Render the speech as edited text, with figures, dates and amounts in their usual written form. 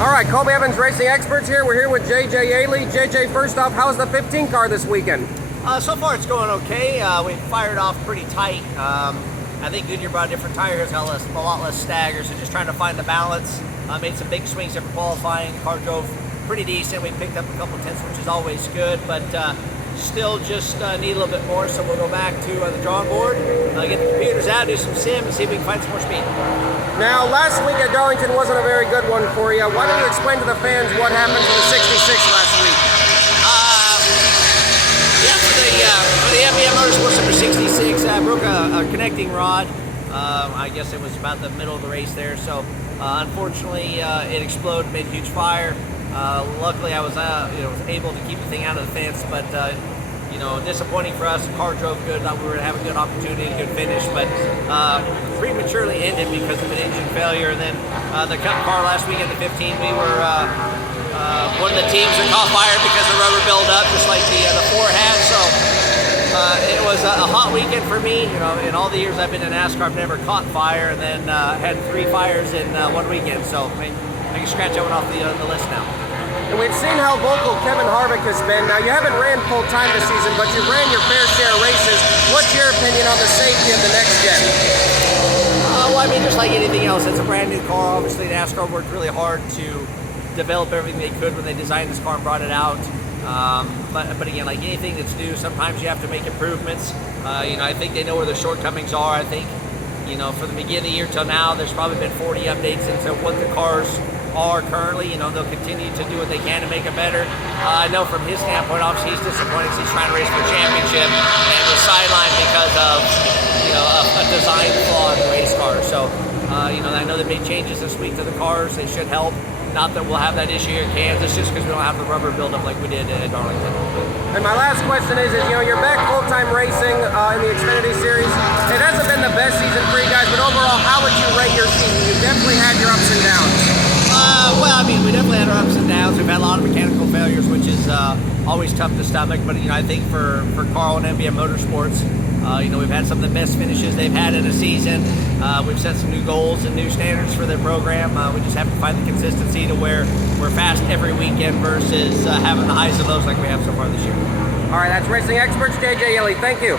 All right, Colby Evans Racing Experts here. We're here with JJ Yeley. JJ, first off, how's the 15 car this weekend? So far it's going okay. We fired off pretty tight. I think Goodyear brought a different tire here. It's got a lot less stagger, so just trying to find the balance. Made some big swings after qualifying. The car drove pretty decent. We picked up a couple tenths, which is always good, but still just need a little bit more, so we'll go back to the drawing board, get the computers out, do some sim, and see if we can find some more speed. Now, last week at Darlington wasn't a very good one for you. Why don't you explain to the fans what happened to the 66 last week? For the NBM Motorsports number 66, I broke a connecting rod. I guess it was about the middle of the race there, so unfortunately it exploded, made a huge fire. Luckily, I was able to keep the thing out of the fence, but disappointing for us. The car drove good. Thought we were going to have a good opportunity, a good finish, but prematurely ended because of an engine failure. And then the Cup car last week at the 15, we were one of the teams that caught fire because the rubber built up, just like the 4 had. So it was a hot weekend for me. In all the years I've been in NASCAR, I've never caught fire, and then had 3 fires in one weekend. So I can scratch that one off the list now. And we've seen how vocal Kevin Harvick has been. Now, you haven't ran full time this season, but you've ran your fair share of races. What's your opinion on the safety of the next gen? Well, I mean, just like anything else, it's a brand new car. Obviously, NASCAR worked really hard to develop everything they could when they designed this car and brought it out. But again, like anything that's new, sometimes you have to make improvements. I think they know where their shortcomings are. I think, from the beginning of the year till now, there's probably been 40 updates into what the cars are currently. They'll continue to do what they can to make it better. I know from his standpoint, obviously he's disappointed because he's trying to race for a championship and was sidelined because of a design flaw in the race car. So I know they made changes this week to the cars. They should help. Not that we'll have that issue here in Kansas, just because we don't have the rubber buildup like we did at Darlington. And my last question is you're back full-time racing in the Xfinity Series. It hasn't been the best season for you guys, but overall, how would you rate your season? You've definitely had your ups and downs. Well, I mean, we definitely had our ups and downs. We've had a lot of mechanical failures, which is always tough to stomach. But I think for Carl and NBM Motorsports, we've had some of the best finishes they've had in a season. We've set some new goals and new standards for their program. We just have to find the consistency to where we're fast every weekend versus having the highs and lows like we have so far this year. All right, that's Racing Experts, JJ Yeley. Thank you.